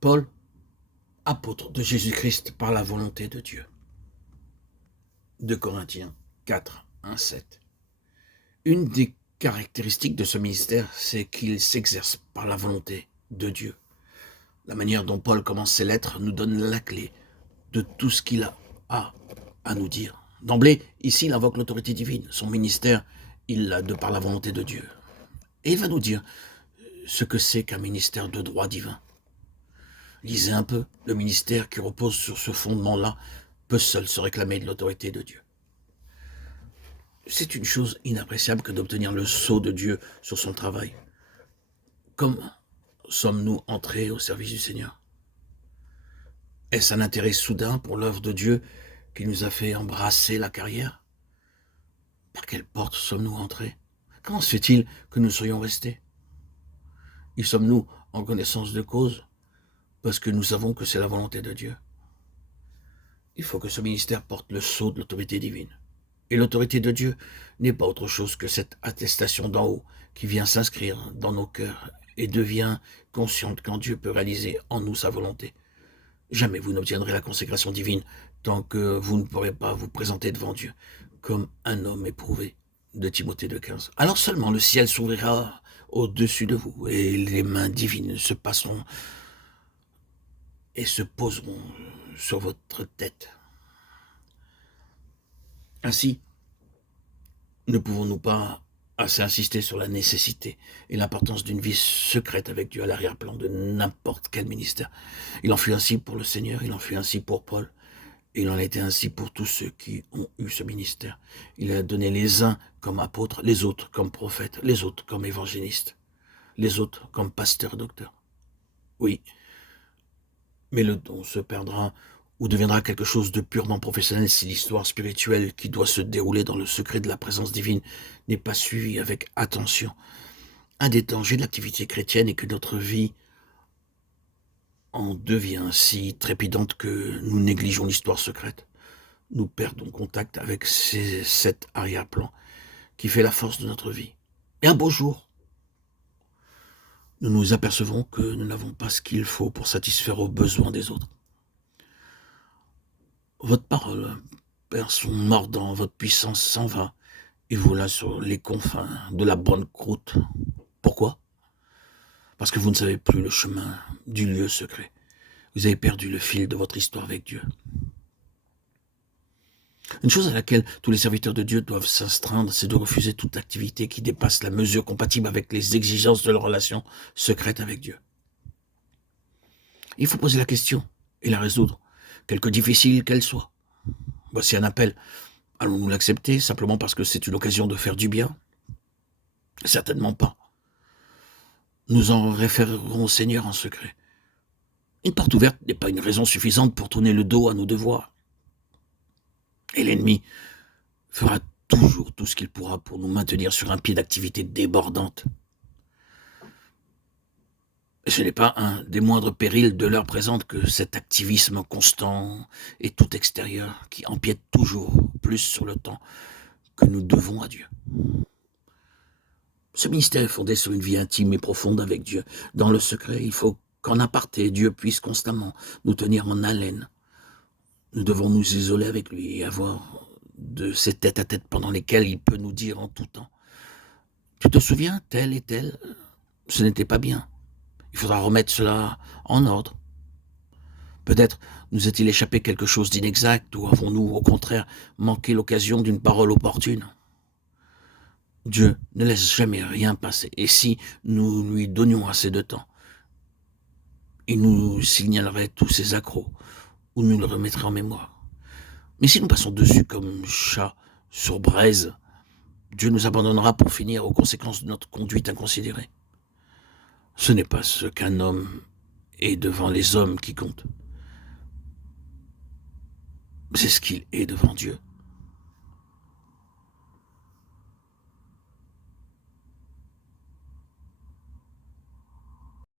Paul, apôtre de Jésus-Christ par la volonté de Dieu. 2 Corinthiens 4, 1, 7. Une des caractéristiques de ce ministère, c'est qu'il s'exerce par la volonté de Dieu. La manière dont Paul commence ses lettres nous donne la clé de tout ce qu'il a à nous dire. D'emblée, ici, il invoque l'autorité divine. Son ministère, il l'a de par la volonté de Dieu. Et il va nous dire ce que c'est qu'un ministère de droit divin. Lisez un peu, le ministère qui repose sur ce fondement-là peut seul se réclamer de l'autorité de Dieu. C'est une chose inappréciable que d'obtenir le sceau de Dieu sur son travail. Comment sommes-nous entrés au service du Seigneur? Est-ce un intérêt soudain pour l'œuvre de Dieu qui nous a fait embrasser la carrière? Par quelle porte sommes-nous entrés? Comment se fait-il que nous soyons restés? Y sommes-nous en connaissance de cause parce que nous savons que c'est la volonté de Dieu? Il faut que ce ministère porte le sceau de l'autorité divine. Et l'autorité de Dieu n'est pas autre chose que cette attestation d'en haut qui vient s'inscrire dans nos cœurs et devient consciente quand Dieu peut réaliser en nous sa volonté. Jamais vous n'obtiendrez la consécration divine tant que vous ne pourrez pas vous présenter devant Dieu comme un homme éprouvé, de Timothée 2,15. Alors seulement le ciel s'ouvrira au-dessus de vous et les mains divines se passeront et se poseront sur votre tête. Ainsi, ne pouvons-nous pas assez insister sur la nécessité et l'importance d'une vie secrète avec Dieu à l'arrière-plan de n'importe quel ministère. Il en fut ainsi pour le Seigneur, il en fut ainsi pour Paul, et il en a été ainsi pour tous ceux qui ont eu ce ministère. Il a donné les uns comme apôtres, les autres comme prophètes, les autres comme évangélistes, les autres comme pasteurs, docteurs. Oui, mais le don se perdra ou deviendra quelque chose de purement professionnel si l'histoire spirituelle qui doit se dérouler dans le secret de la présence divine n'est pas suivie avec attention. Un des dangers de l'activité chrétienne est que notre vie en devient si trépidante que nous négligeons l'histoire secrète. Nous perdons contact avec cet arrière-plan qui fait la force de notre vie. Et un beau jour, nous nous apercevrons que nous n'avons pas ce qu'il faut pour satisfaire aux besoins des autres. Votre parole perd son mordant, votre puissance s'en va, et vous là sur les confins de la bonne croûte. Pourquoi? Parce que vous ne savez plus le chemin du lieu secret. Vous avez perdu le fil de votre histoire avec Dieu. Une chose à laquelle tous les serviteurs de Dieu doivent s'astreindre, c'est de refuser toute activité qui dépasse la mesure compatible avec les exigences de leur relation secrète avec Dieu. Il faut poser la question et la résoudre, quelque difficile qu'elle soit. Voici un appel. Allons-nous l'accepter simplement parce que c'est une occasion de faire du bien? Certainement pas. Nous en référerons au Seigneur en secret. Une porte ouverte n'est pas une raison suffisante pour tourner le dos à nos devoirs. Et l'ennemi fera toujours tout ce qu'il pourra pour nous maintenir sur un pied d'activité débordante. Et ce n'est pas un des moindres périls de l'heure présente que cet activisme constant et tout extérieur qui empiète toujours plus sur le temps que nous devons à Dieu. Ce ministère est fondé sur une vie intime et profonde avec Dieu. Dans le secret, il faut qu'en aparté, Dieu puisse constamment nous tenir en haleine. Nous devons nous isoler avec lui et avoir de ces tête-à-tête pendant lesquels il peut nous dire en tout temps: tu te souviens, tel et tel, ce n'était pas bien. Il faudra remettre cela en ordre. Peut-être nous est-il échappé quelque chose d'inexact ou avons-nous, au contraire, manqué l'occasion d'une parole opportune. Dieu ne laisse jamais rien passer. Et si nous lui donnions assez de temps, il nous signalerait tous ses accros ou nous le remettrait en mémoire. Mais si nous passons dessus comme chat sur braise, Dieu nous abandonnera pour finir aux conséquences de notre conduite inconsidérée. Ce n'est pas ce qu'un homme est devant les hommes qui compte. C'est ce qu'il est devant Dieu.